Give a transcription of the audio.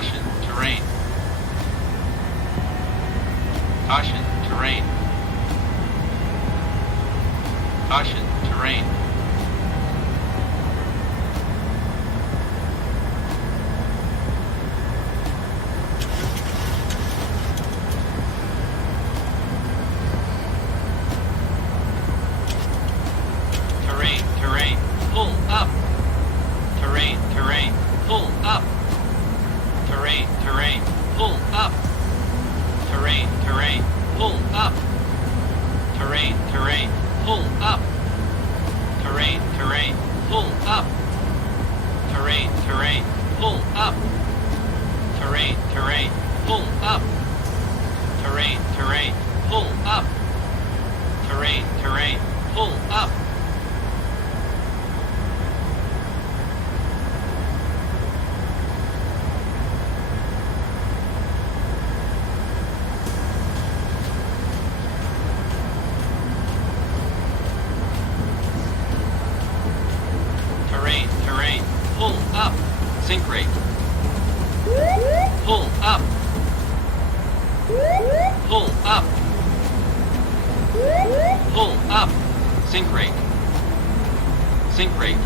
Caution, terrain. Caution, terrain. Caution, terrain. Terrain, terrain, pull up. Terrain, terrain, pull up. Terrain, terrain, pull up. Terrain, terrain, pull up. Terrain, terrain, pull up. Terrain, terrain, pull up. Terrain, terrain, pull up. Terrain, terrain, pull up. Terrain, terrain, pull up. Terrain, terrain, pull up. Terrain, terrain, pull up. Sink rate. Pull up. Pull up. Pull up. Sink rate. Sink rate.